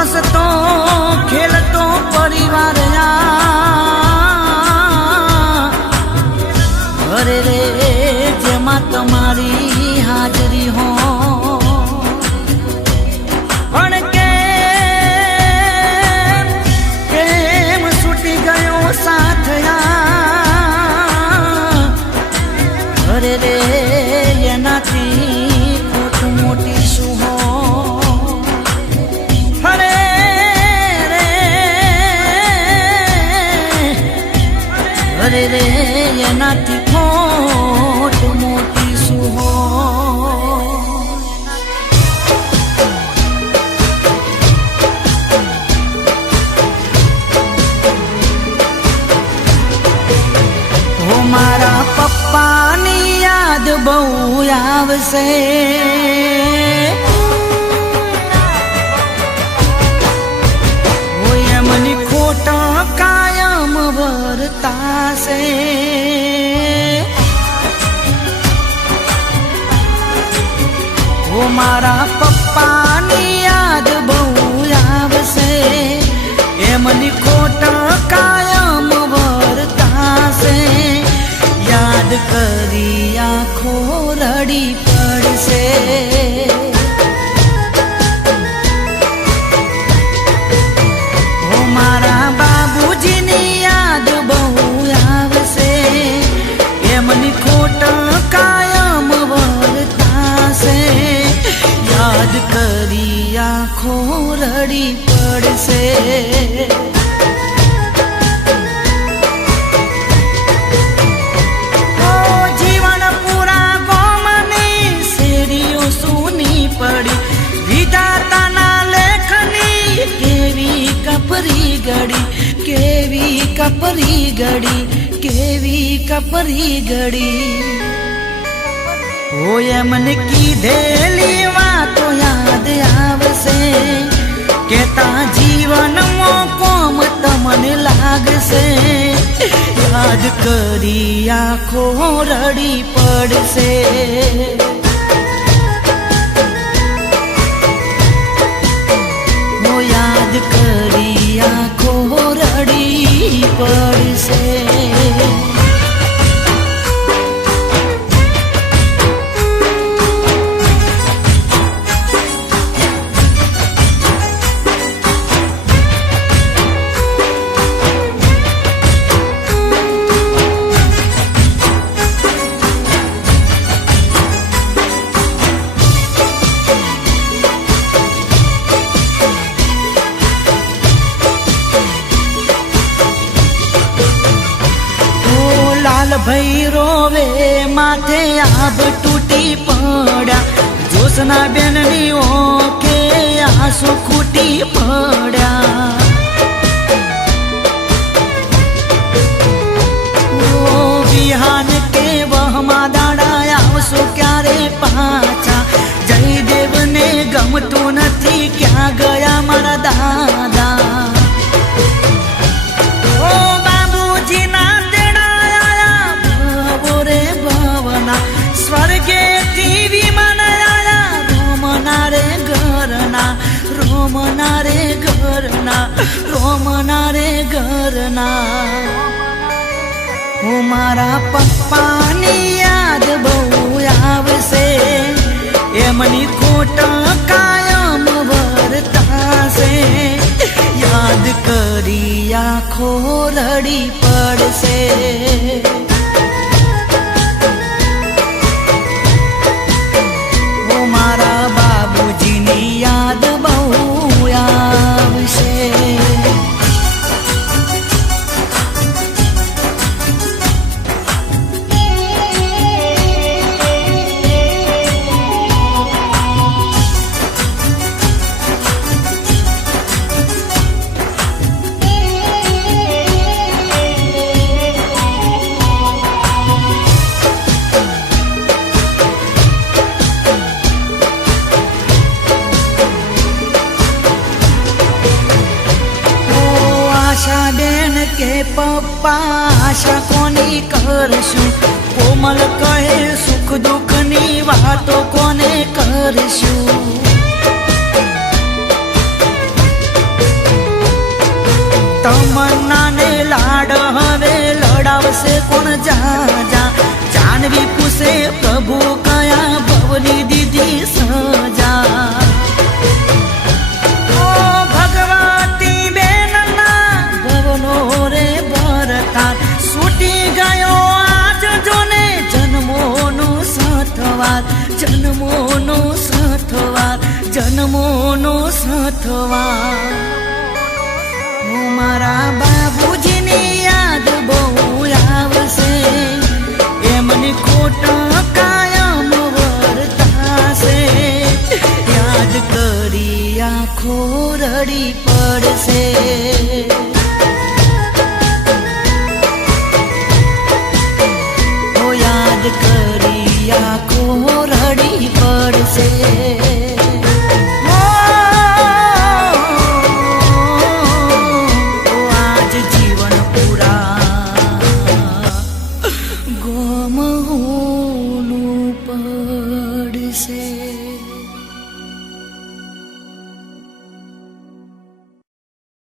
હસતો ખેલતો પરિવાર ઘરે રે જેમાં તમારી હાજરી હો પણ કેમ છૂટી ગયો સાથ ઘરે રે એનાથી ખોટ મોટી શું હો રે એનાથી ખોટ મોટી શું હો મારા પપ્પાની યાદ બહુ આવશે એમની ખોટ કાયમ વર્તાશે મારા પપ્પાની યાદ બહુ આવશે એમની ખોટ કાયમ વર્તાશે યાદ કરી આંખો રડી પડશે મારા બાબુજીની યાદ બહુ આવશે એમની ખોટ કાયમ વર્તાશે યાદ કરી આંખો રડી પડશે જીવન પૂરા ગોમની શેરીઓ સૂની પડી વિધાતાના લેખની કેવી કપરી ગડી કેવી કપરી ગડી કેવી કપરી ગડી હોય મને કીધેલી વાતો યાદ આવશે કેતા જીવનમાં કોમ તમને લાગશે યાદ કરી આંખો રડી પડશે યાદ કરી આંખો રડી પડશે ભાઈ રોવે માથે આભ તૂટી પડ્યા જોશના બેનની ઓકે આંસુ ખૂટી પડ્યા વિહાન કે વહમાં દાડા આવશો ક્યારે પાછા જયદેવને ગમતું નથી ક્યાં ગયા મારા દાદા સ્વર્ગેથી વિમાન આયા રોમના રે ઘરના રોમના રે ઘરના રોમના રે ઘરના મારા પપ્પાની યાદ બહુ આવશે એમની ખોટ કાયમ વર્તાશે યાદ કરી આંખો રડી પડશે મારા બાબુજીની યાદ બહુ આવશે કે પપ્પા આશા કોની કરશું કોમલ કહે સુખ દુઃખની વાતો કોને કરશું આવશે કોણ જા જા જાનવી પૂછે પ્રભુ કયા ભવની દીધી સજા ઓ ભગવતી બેનના ભવનો રે ભરતા છૂટી ગયો આજ જોને જન્મોનો સથવાર જન્મોનો સથવાર જન્મોનો સથવાર હું મારા બાબુજીની યાદ બહુ આવશે એમની ખોટ કાયમ વર્તાશે યાદ કરી આંખો રડી પડશે યાદ કરી આંખો રડી પડશે આજ જીવન પૂરા ગમવું પડશે